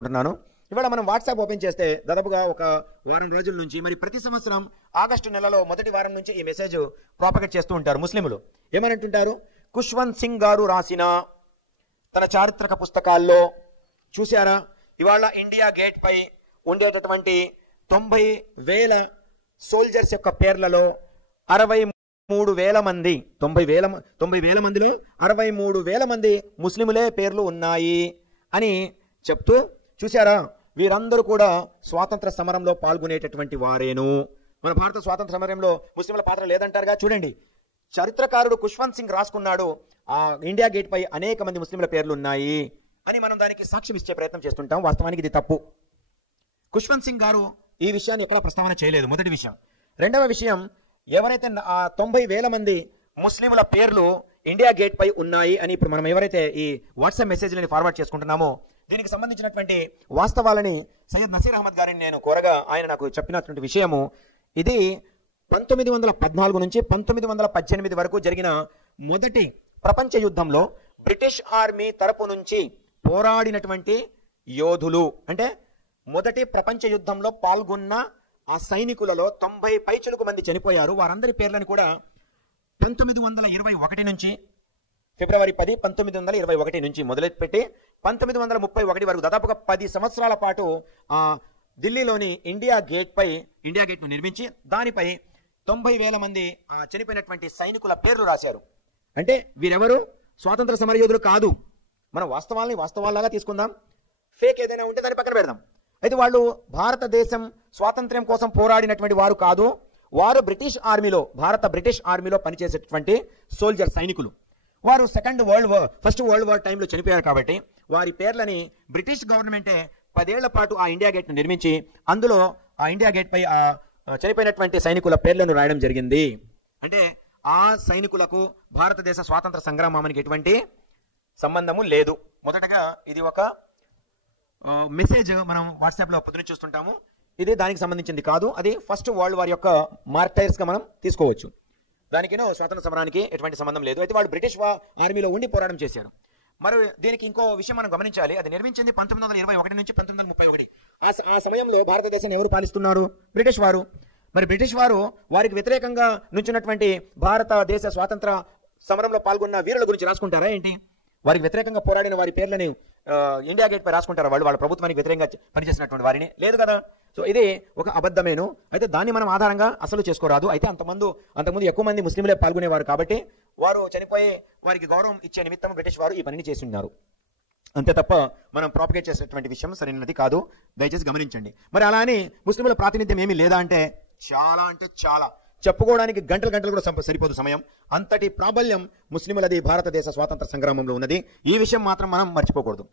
ఉంటున్నాను. ఇవాళ మనం వాట్సాప్ ఓపెన్ చేస్తే దాదాపుగా ఒక వారం రోజుల నుంచి మరి ప్రతి సంవత్సరం ఆగస్టు నెలలో మొదటి వారం నుంచి ఈ మెసేజ్ ప్రాపగేట్ చేస్తూ ఉంటారు ముస్లింలు. ఏమని అంటుంటారు? ఖుష్వంత్ సింగ్ గారు రాసిన తన చారిత్రక పుస్తకాల్లో చూశారా, ఇవాళ ఇండియా గేట్ పై ఉండేటటువంటి 90,000 సోల్జర్స్ యొక్క పేర్లలో 63,000 మంది 90,000 మందిలో 63,000 మంది ముస్లిములే పేర్లు ఉన్నాయి అని చెప్తూ, చూశారా వీరందరూ కూడా స్వాతంత్ర సమరంలో పాల్గొనేటటువంటి వారేను. మన భారత స్వాతంత్ర సమరంలో ముస్లింల పాత్ర లేదంటారుగా. చూడండి, చరిత్రకారుడు ఖుష్వంత్ సింగ్ రాసుకున్నాడు, ఆ ఇండియా గేట్ పై అనేక మంది ముస్లింల పేర్లు ఉన్నాయి అని మనం దానికి సాక్ష్యం ఇచ్చే ప్రయత్నం చేస్తుంటాం. వాస్తవానికి ఇది తప్పు. ఖుష్వంత్ సింగ్ గారు ఈ విషయాన్ని ఎక్కడ ప్రస్తావన చేయలేదు, మొదటి విషయం. రెండవ విషయం, ఎవరైతే ఆ 90,000 మంది ముస్లింల పేర్లు ఇండియా గేట్ పై ఉన్నాయి అని ఇప్పుడు మనం ఎవరైతే ఈ వాట్సాప్ మెసేజ్లని ఫార్వర్డ్ చేసుకుంటున్నామో, దీనికి సంబంధించినటువంటి వాస్తవాలని సయ్యద్ నసీర్ అహ్మద్ గారిని నేను కోరగా ఆయన నాకు చెప్పినటువంటి విషయము, ఇది 1914 నుంచి 1918 వరకు జరిగిన మొదటి ప్రపంచ యుద్ధంలో బ్రిటిష్ ఆర్మీ తరపు నుంచి పోరాడినటువంటి యోధులు, అంటే మొదటి ప్రపంచ యుద్ధంలో పాల్గొన్న ఆ సైనికులలో 90 పైచులకు మంది చనిపోయారు. వారందరి పేర్లను కూడా 1921 నుంచి ఫిబ్రవరి 10, 1921 నుంచి మొదలుపెట్టి 1931 వరకు దాదాపుగా 10 సంవత్సరాల పాటు ఢిల్లీలోని ఇండియా గేట్ను నిర్మించి దానిపై 90,000 మంది చనిపోయినటువంటి సైనికుల పేర్లు రాశారు. అంటే వీరెవరు? స్వాతంత్ర సమరయోధులు కాదు. మనం వాస్తవాల్లాగా తీసుకుందాం, ఫేక్ ఏదైనా ఉంటే దాన్ని పక్కన పెడదాం. అయితే వాళ్ళు భారతదేశం స్వాతంత్ర్యం కోసం పోరాడినటువంటి వారు కాదు. వారు భారత బ్రిటిష్ ఆర్మీలో పనిచేసేటటువంటి సోల్జర్ సైనికులు. వారు ఫస్ట్ వరల్డ్ వార్ టైంలో చనిపోయారు కాబట్టి వారి పేర్లని బ్రిటిష్ గవర్నమెంటే 10 ఏళ్ల పాటు ఆ ఇండియా గేట్ను నిర్మించి అందులో ఆ ఇండియా గేట్ పై చనిపోయినటువంటి సైనికుల పేర్లను రాయడం జరిగింది. అంటే ఆ సైనికులకు భారతదేశ స్వాతంత్ర సంగ్రామానికి ఎటువంటి సంబంధము లేదు. మొదటగా ఇది ఒక మెసేజ్ మనం వాట్సాప్లో పొద్దున చూస్తుంటాము, ఇది దానికి సంబంధించింది కాదు. అది ఫస్ట్ వరల్డ్ వార్ యొక్క మార్టైర్స్గా మనం తీసుకోవచ్చు. దానికినో స్వాతంత్ర సమరానికి ఎటువంటి సంబంధం లేదు. అయితే వాళ్ళు బ్రిటిష్ ఆర్మీలో ఉండి పోరాటం చేశారు. మరి దీనికి ఇంకో విషయం మనం గమనించాలి, అది నిర్మించింది 1921 నుంచి 1931. ఆ సమయంలో భారతదేశాన్ని ఎవరు పాలిస్తున్నారు? బ్రిటిష్ వారు. మరి బ్రిటిష్ వారు వారికి వ్యతిరేకంగా నుంచున్నటువంటి భారతదేశ స్వాతంత్ర సమరంలో పాల్గొన్న వీరుల గురించి రాసుకుంటారా ఏంటి? వారికి వ్యతిరేకంగా పోరాడిన వారి పేర్లని ఇండియా గేట్ పై రాసుకుంటారా వాళ్ళ ప్రభుత్వానికి వ్యతిరేకంగా పనిచేసినటువంటి వారిని? లేదు కదా. సో ఇది ఒక అబద్ధమేను. అయితే దాన్ని మనం ఆధారంగా అసలు చేసుకోరాదు. అయితే అంతకుముందు ఎక్కువ మంది ముస్లింలే పాల్గొనేవారు కాబట్టి వారు చనిపోయి వారికి గౌరవం ఇచ్చే నిమిత్తం బ్రిటిష్ వారు ఈ పనిని చేసి ఉన్నారు. అంతే తప్ప మనం ప్రాపగేట్ చేసేటువంటి విషయం సరైనది కాదు, దయచేసి గమనించండి. మరి అలా అని ముస్లింల ప్రాతినిధ్యం ఏమీ లేదా అంటే చాలా చెప్పుకోవడానికి గంటలు కూడా సరిపోదు సమయం. అంతటి ప్రాబల్యం ముస్లింలది భారతదేశ స్వాతంత్ర సంగ్రామంలో ఉన్నది. ఈ విషయం మాత్రం మనం మర్చిపోకూడదు.